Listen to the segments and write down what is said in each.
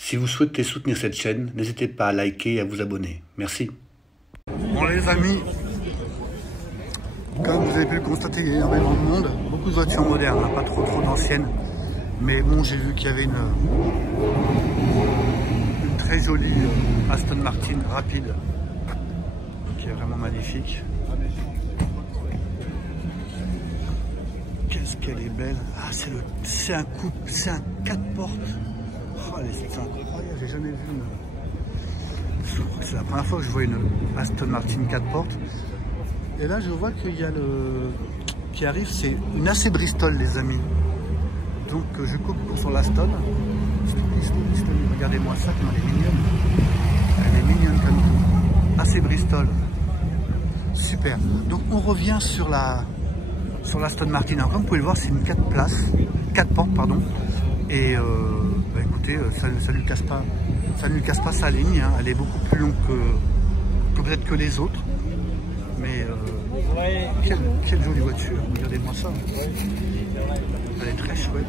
Si vous souhaitez soutenir cette chaîne, n'hésitez pas à liker et à vous abonner. Merci. Bon les amis, comme vous avez pu le constater, il y a énormément de monde, beaucoup de voitures modernes, pas trop d'anciennes. Mais bon, j'ai vu qu'il y avait une très jolie Aston Martin rapide, qui est vraiment magnifique. Qu'est-ce qu'elle est belle. Ah, c'est un 4 portes. Oh, c'est incroyable, j'ai jamais vu une... C'est la première fois que je vois une Aston Martin 4 portes. Et là, je vois qu'il y a le... qui arrive, c'est une AC Bristol, les amis. Donc, je coupe sur l'Aston. Regardez-moi ça, comment elle est mignonne. Elle est mignonne comme tout. AC Bristol. Super. Donc, on revient sur l'Aston Martin. Alors, comme vous pouvez le voir, c'est une 4 portes, pardon. Et écoutez, ça ne lui casse pas sa ligne. Hein. Elle est beaucoup plus longue que peut-être que les autres. Mais quelle jolie voiture. Regardez-moi ça. Elle est très chouette.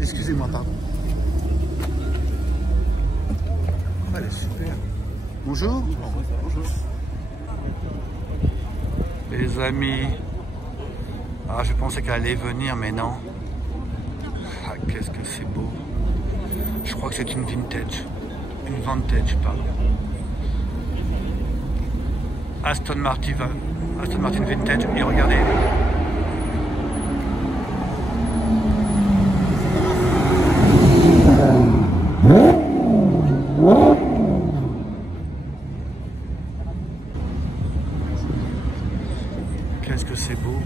Excusez-moi, pardon. Oh, elle est super. Bonjour. Bonjour. Les amis. Ah, je pensais qu'elle allait venir, mais non. Ah, qu'est-ce que c'est beau. Je crois que c'est une vintage. Une vantage, pardon. Aston Martin vintage. Et regardez. Qu'est-ce que c'est beau.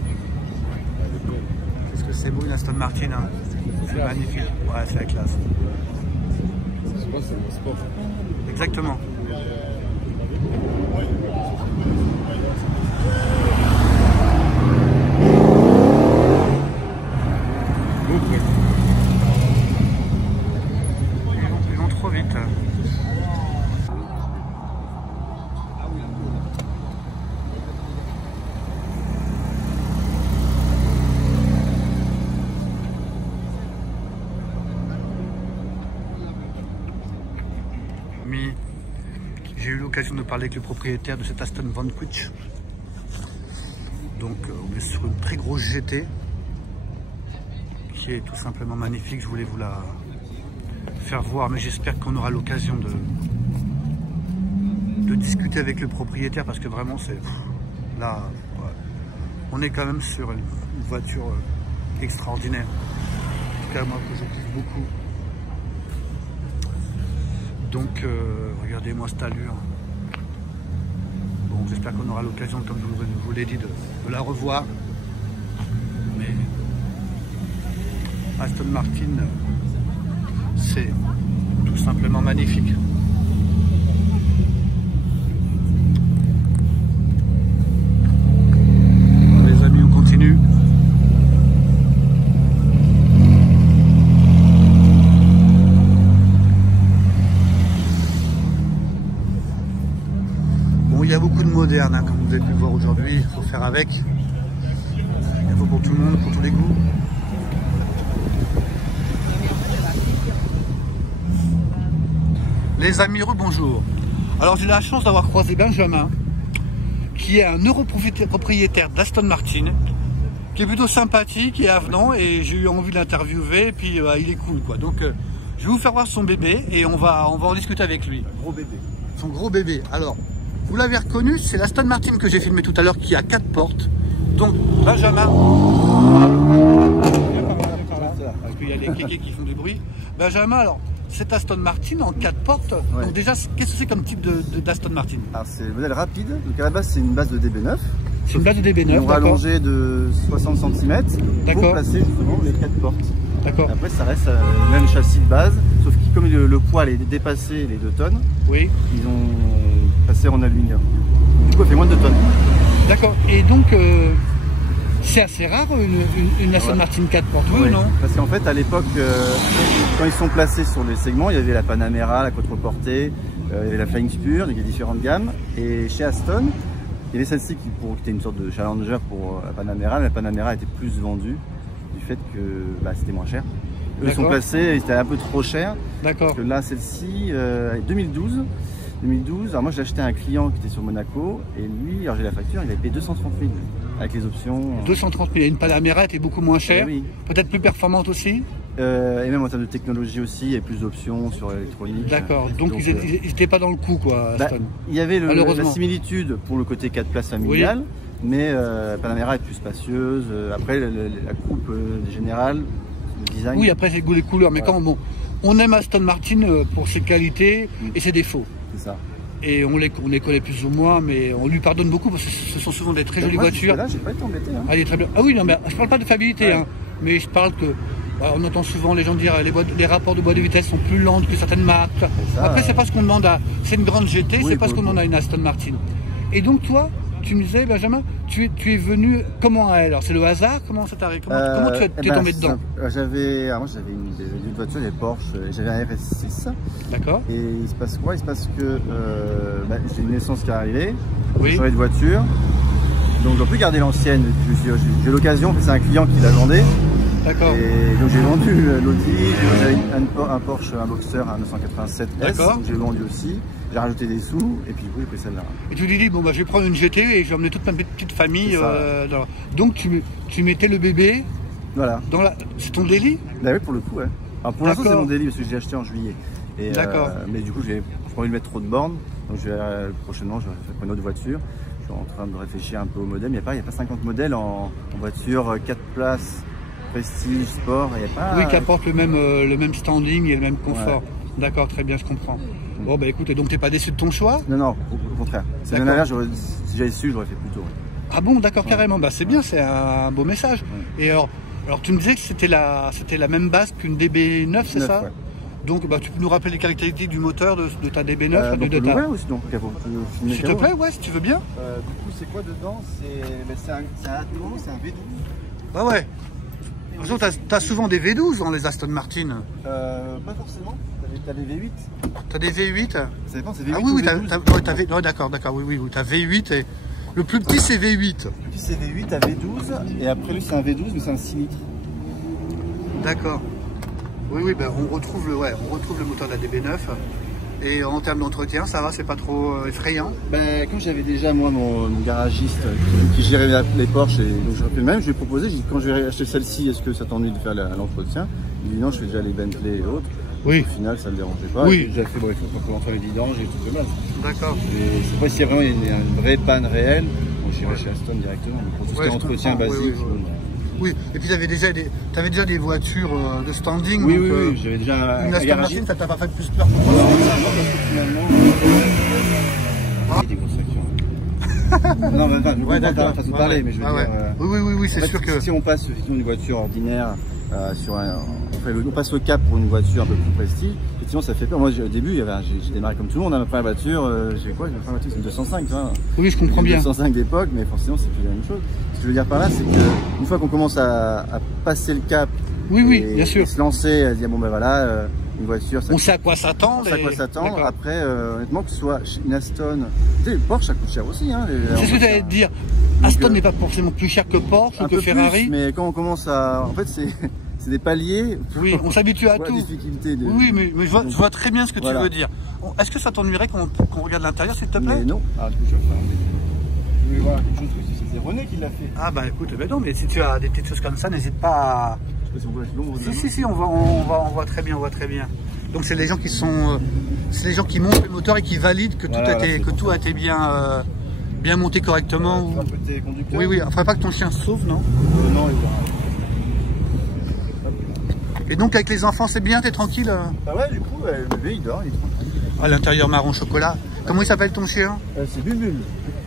Qu'est-ce que c'est beau une Aston Martin, hein. C'est magnifique. Ouais, c'est la classe. Exactement. Ils vont trop vite. J'ai eu l'occasion de parler avec le propriétaire de cette Aston Vanquish. Donc on est sur une très grosse GT qui est tout simplement magnifique. Je voulais vous la faire voir, mais j'espère qu'on aura l'occasion de discuter avec le propriétaire parce que vraiment c'est là, ouais, on est quand même sur une voiture extraordinaire. En tout cas moi que je kiffe beaucoup. Donc, regardez-moi cette allure. Bon, j'espère qu'on aura l'occasion, comme je vous l'ai dit, de la revoir. Mais Aston Martin, c'est tout simplement magnifique. Bon, les amis, on continue. Il y a beaucoup de modernes, hein, comme vous avez pu le voir aujourd'hui, il faut faire avec. Il faut pour tout le monde, pour tous les goûts. Les amis, bonjour. Alors j'ai la chance d'avoir croisé Benjamin, qui est un propriétaire d'Aston Martin, qui est plutôt sympathique et avenant, et j'ai eu envie de l'interviewer, et puis il est cool, quoi. Donc je vais vous faire voir son bébé, et on va en discuter avec lui. Gros bébé. Son gros bébé. Alors, vous l'avez reconnu, c'est l'Aston Martin que j'ai filmé tout à l'heure qui a 4 portes. Donc, Benjamin. Parce qu'il y a les kékés qui font du bruit. Benjamin, alors, cette Aston Martin en 4 portes. Ouais. Donc, déjà, qu'est-ce que c'est comme type d'Aston Martin? Alors, c'est le modèle rapide. Donc, à la base, c'est une base de DB9. C'est une base de DB9. On rallongé de 60 cm pour placer justement les 4 portes. D'accord. Après, ça reste le même châssis de base, sauf que comme le poids est dépassé les 2 tonnes, oui, ils ont passé en aluminium. Du coup, elle fait moins de 2 tonnes. D'accord. Et donc, c'est assez rare une Aston Martin 4 portes, oui ou non? Parce qu'en fait, à l'époque, quand ils sont placés sur les segments, il y avait la Panamera, la quatreportée, il y avait la Flying Spur, donc il y a différentes gammes. Et chez Aston, il y avait celle-ci qui était une sorte de Challenger pour la Panamera, mais la Panamera était plus vendue du fait que c'était moins cher. Eux sont placés, c'était un peu trop cher. D'accord. Parce que là, celle-ci, 2012, alors moi je l'ai acheté à un client qui était sur Monaco, et lui, alors j'ai la facture, il avait payé 230 000 avec les options. 230 000, une Panamera était beaucoup moins chère, oui. Peut-être plus performante aussi. Et même en termes de technologie aussi, il y a plus d'options sur l'électronique. D'accord, donc ils n'étaient pas dans le coup quoi, Aston. Il y avait la similitude pour le côté 4 places familial, oui. Mais Panamera est plus spacieuse, après la coupe générale, le design. Oui, après c'est le goût des couleurs, mais voilà. Quand on aime Aston Martin pour ses qualités et ses défauts. C'est ça. Et on les connaît plus ou moins, mais on lui pardonne beaucoup parce que ce sont souvent des très jolies voitures. Là, j'ai pas été embêté. Hein. Ah, il est très bien. Ah oui, non, mais je parle pas de fiabilité, ouais. Hein, mais je parle que on entend souvent les gens dire les rapports de boîte de vitesse sont plus lents que certaines marques. Après, c'est pas ce qu'on demande à. C'est une grande GT, oui, c'est pas ce qu'on demande à une Aston Martin. Et donc toi, tu me disais, Benjamin, tu es venu comment à elle? Alors c'est le hasard? Comment ça t'arrive? Comment tu es tombé dedans? Moi j'avais une voiture, des Porsche, j'avais un RS6. D'accord. Et il se passe quoi? Il se passe que j'ai une naissance qui est arrivée, j'ai changé de voiture, donc je ne peux plus garder l'ancienne. J'ai l'occasion, c'est un client qui la vendait. D'accord. Et donc j'ai vendu l'Audi, j'avais un Porsche, un Boxster, un 987 S, donc j'ai vendu aussi. J'ai rajouté des sous et puis j'ai pris celle-là. Et tu lui dis, bon je vais prendre une GT et je vais emmener toute ma petite famille. Donc tu mettais le bébé. Voilà. C'est ton délit? Bah oui, pour le coup, ouais. Alors pour l'instant c'est mon délit parce que je l'ai acheté en juillet. D'accord. Mais du coup j'ai pas envie de mettre trop de bornes, donc prochainement je vais faire une autre voiture. Je suis en train de réfléchir un peu au modèle. Il n'y a pas 50 modèles en voiture 4 places, prestige, sport. Il y a pas. Oui, qui apportent le même standing et le même confort. Ouais. D'accord, très bien, je comprends. Bon bah écoute, et donc t'es pas déçu de ton choix? Non, au contraire. Si j'avais su, j'aurais fait plus tôt. Ah bon, d'accord, carrément. Bah c'est bien, c'est un beau message. Ouais. Et alors tu me disais que c'était la même base qu'une DB9, c'est ça? Ouais. Donc tu peux nous rappeler les caractéristiques du moteur de ta DB9 aussi, donc, s'il te plaît, ouais, si tu veux bien. Du coup, c'est quoi dedans? C'est un Atmo, c'est un V12. Bah ouais. T'as souvent des V12 dans les Aston Martin? Pas forcément. T'as des V8. T'as des V8? Ça dépend, c'est V8. Ah oui, d'accord, oui, t'as V8 et le plus petit c'est V8. Le plus petit c'est V8, t'as V12 et après lui c'est un V12 mais c'est un 6 litres. D'accord. Oui, on retrouve le moteur de la DB9 et en termes d'entretien, ça va, c'est pas trop effrayant? Comme j'avais déjà moi mon garagiste qui gérait les Porsche et donc je rappelle même, je lui ai proposé, quand je vais acheter celle-ci, est-ce que ça t'ennuie de faire l'entretien? Il dit non, je fais déjà les Bentley et autres. Oui. Au final, ça ne me dérangeait pas. Oui. J'ai fait pour entrer les vidanges et tout ça. D'accord. Je ne sais pas si vraiment il y a une vraie panne réelle. Donc, j'irai chez Aston directement. Pour tout ce qui est entretien basique. Oui, et puis tu avais déjà des voitures de standing. Oui, oui, j'avais déjà une Aston Martin, ça t'a pas fait plus peur pour moi? Finalement. Il y a des grosses factures. Non, mais enfin, je comprends ta façon de parler, mais je veux dire. Oui, c'est sûr que. Si on passe effectivement une voiture ordinaire on passe le cap pour une voiture un peu plus prestige, effectivement ça fait peur. Moi au début j'ai démarré comme tout le monde, ma première voiture, j'ai quoi? Ma première voiture c'est une 205, tu vois. Oui, je comprends bien. 205 d'époque, mais forcément c'est plus la même chose. Ce que je veux dire par là, c'est qu'une fois qu'on commence à passer le cap, bien sûr, et se lancer, à dire bon ben voilà, une voiture, on sait à quoi s'attendre. Après, honnêtement, que ce soit une Aston, tu sais, le Porsche ça coûte cher aussi. Hein, c'est ce que j'allais te dire. Aston n'est pas forcément plus cher que Porsche ou que Ferrari. Mais quand on commence en fait c'est des paliers. Oui, on s'habitue à tout. Oui, mais je vois très bien ce que tu veux dire. Est-ce que ça t'ennuierait qu'on regarde l'intérieur, s'il te plaît? Mais non. Je voulais voir quelque chose, c'est René qui l'a fait. Ah bah écoute, non, mais si tu as des petites choses comme ça, n'hésite pas à... Je sais pas si on voit l'ombre. Si, on voit très bien, Donc c'est les gens qui sont... c'est les gens qui montent le moteur et qui valident que tout a été bien monté correctement. Oui, il ne faudrait pas que ton chien se sauve, non? Non, il va. Et donc avec les enfants c'est bien, t'es tranquille? Bah ouais, du coup le bébé il dort, il est tranquille. À l'intérieur marron chocolat. Comment il s'appelle ton chien? C'est Bubule.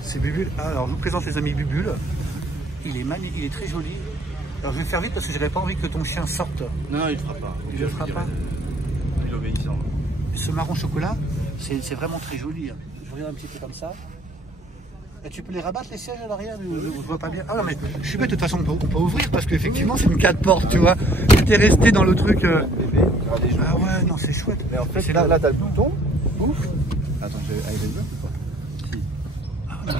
C'est Bubule. Alors je vous présente les amis Bubule. Il est magnifique, il est très joli. Alors je vais faire vite parce que j'avais pas envie que ton chien sorte. Non, il ne fera pas. Il ne fera pas. Il est obéissant. Ce marron chocolat, c'est vraiment très joli. Je regarde un petit peu comme ça. Et tu peux les rabattre les sièges à l'arrière, je vois pas bien. Ah non mais je suis bête, de toute façon on peut ouvrir parce qu'effectivement c'est une 4 portes, tu vois. J'étais resté dans le truc. Ah ouais, non c'est chouette. Mais en fait là t'as le bouton, ouf, Attends, avec les blocs ou pas? Voilà.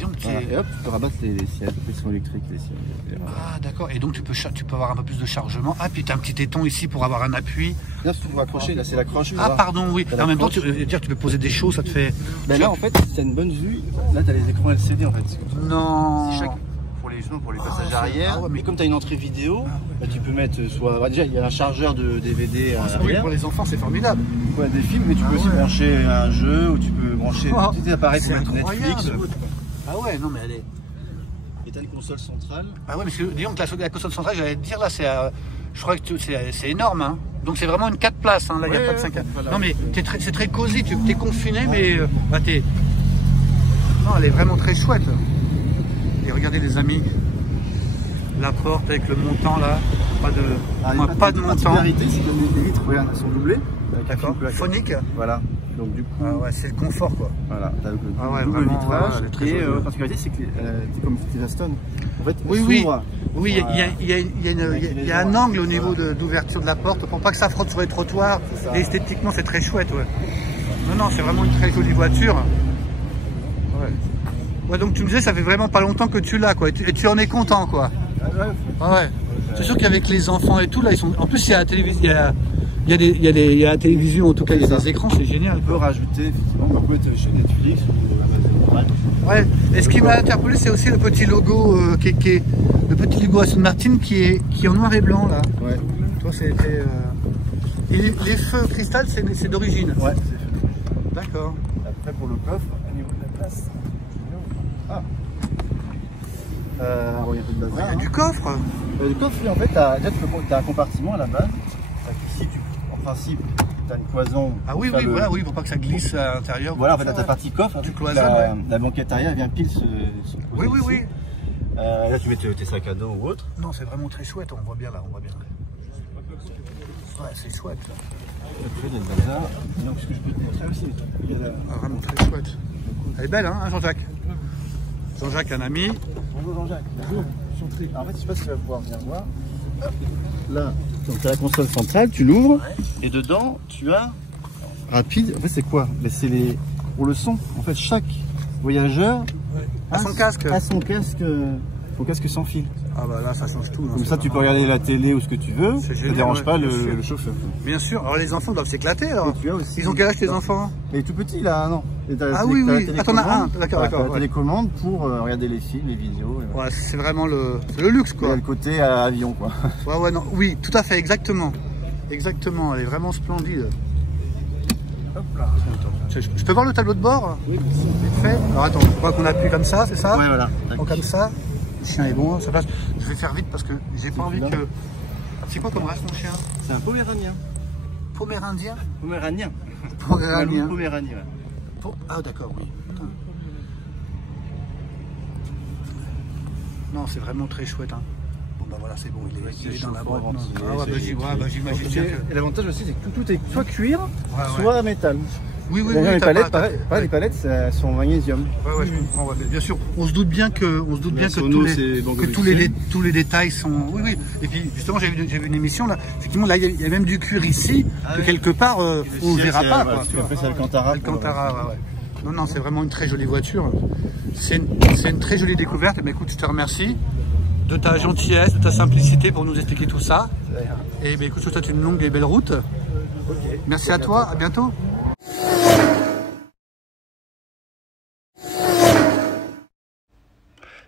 Et hop, tu peux rabattre les sièges, les pressions électriques, les sièges. Ah d'accord, et donc tu peux avoir un peu plus de chargement. Ah puis tu as un petit téton ici pour avoir un appui. Là, tu peux accrocher, là c'est la croche. Ah pardon, oui. En même temps, tu peux poser des choses, ça te fait... Ben là en fait, si tu as une bonne vue, là tu as les écrans LCD en fait. Non. Pour les passages arrière. Ah ouais, mais comme tu as une entrée vidéo, bah, tu peux mettre soit... déjà il y a un chargeur de DVD à oui, pour les enfants c'est formidable. Ouais, des films, mais tu peux aussi brancher un jeu, ou tu peux brancher des appareils pour mettre Netflix. Ah ouais, non mais elle est... Et t'as une console centrale. Ah ouais, mais disons que la console centrale, j'allais te dire là, je crois que c'est énorme. Hein. Donc c'est vraiment une 4 places, hein. Là il n'y a pas de 5. Voilà. Non mais c'est très cosy, tu es confiné, mais bah, non, elle est vraiment très chouette. Et regardez les amis, la porte avec le montant là, pas de montant. La particularité, c'est que les vitres, regarde, elles sont doublées. D'accord, phonique. Voilà. Donc du coup, ouais, c'est le confort quoi. Voilà, t'as le double vitrage. Et la particularité, c'est que c'est comme Steve Aston. En fait, oui, il y a un angle au niveau d'ouverture de la porte pour pas que ça frotte sur les trottoirs. Et esthétiquement, c'est très chouette. Ouais. Non, c'est vraiment une très jolie voiture. Ouais. Ouais, donc tu me disais, ça fait vraiment pas longtemps que tu l'as quoi. Et tu en es content quoi. Ouais. C'est sûr qu'avec les enfants et tout là, ils sont. En plus, il y a la télévision. Il y a la télévision, en tout cas, il y a des écrans, c'est génial. On peut rajouter, effectivement, on peut être chez Netflix ou Amazon. Ouais, et ce qui m'a interpellé, c'est aussi le petit logo, le petit logo Aston Martin qui est en noir et blanc, là. Ouais. Toi, c'était... Et les feux cristal, c'est d'origine. Ouais, c'est fait. D'accord. Après, pour le coffre, au niveau de la place... Ah il y a un peu de bazar. Il y a du coffre. Le coffre, en fait, tu as un compartiment à la base. Ici, en principe, tu as une cloison. Ah oui, voilà, oui, pour pas que ça glisse à l'intérieur. Voilà, en fait, tu as ta partie coffre. Du cloison, la banquette arrière vient pile se oui. Là, tu mets tes sacs à dos ou autre. Non, c'est vraiment très chouette, on voit bien là, Ouais, c'est chouette là. Après, il y a le bazar. Donc, ce que je peux te montrer aussi, vraiment très chouette. Elle est belle, hein, Jean-Jacques. Jean-Jacques, un ami. Bonjour Jean-Jacques. Bonjour. En fait, je sais pas si tu vas pouvoir venir voir. Là, donc tu as la console centrale, tu l'ouvres, et dedans, tu as rapide. En fait, c'est quoi? C'est pour le son. En fait, chaque voyageur a son casque. Son casque sans fil. Ah bah là, ça change tout. Comme ça, tu peux regarder la télé ou ce que tu veux. Ça ne dérange pas le chauffeur. Bien sûr. Alors les enfants doivent s'éclater alors. Tu as aussi, ils ont quel âge tes enfants? Il est tout petit là, non. Ah oui. Ah, t'en as un. D'accord. Tu as la télécommande pour regarder les films, les vidéos. Ouais, c'est vraiment le luxe quoi. Et le côté avion quoi. Ouais, non. Oui, tout à fait, exactement. Exactement, elle est vraiment splendide. Hop là. Je peux voir le tableau de bord? Oui, vite fait. Alors attends, je crois qu'on appuie comme ça, c'est ça? Ouais, voilà. Donc, comme ça. Le chien est bon, ça passe. Je vais faire vite parce que j'ai pas envie que... C'est quoi comme race mon chien? C'est un Poméranien. Pomérindien? Poméranien. Poméranien. Poméranien. Ah d'accord, oui. Non, c'est vraiment très chouette. Hein. Bon bah voilà, c'est bon, il est dans la boîte. J'imagine bien que... Et l'avantage aussi, c'est que tout est soit cuir, soit métal. Oui. Les palettes, les palettes sont en magnésium. Ouais, je comprends. Ouais, bien sûr, on se doute bien que, tous les détails sont. Oui. Et puis justement, j'ai vu une émission là. Effectivement, là, il y a même du cuir ici que quelque part on ne verra pas. Après, c'est Alcantara. Ouais. Non, c'est vraiment une très jolie voiture. C'est une très jolie découverte. Mais écoute, je te remercie de ta gentillesse, de ta simplicité pour nous expliquer tout ça. Et écoute, je te souhaite une longue et belle route. Merci à toi. À bientôt.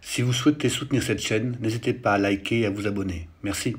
Si vous souhaitez soutenir cette chaîne, n'hésitez pas à liker et à vous abonner. Merci.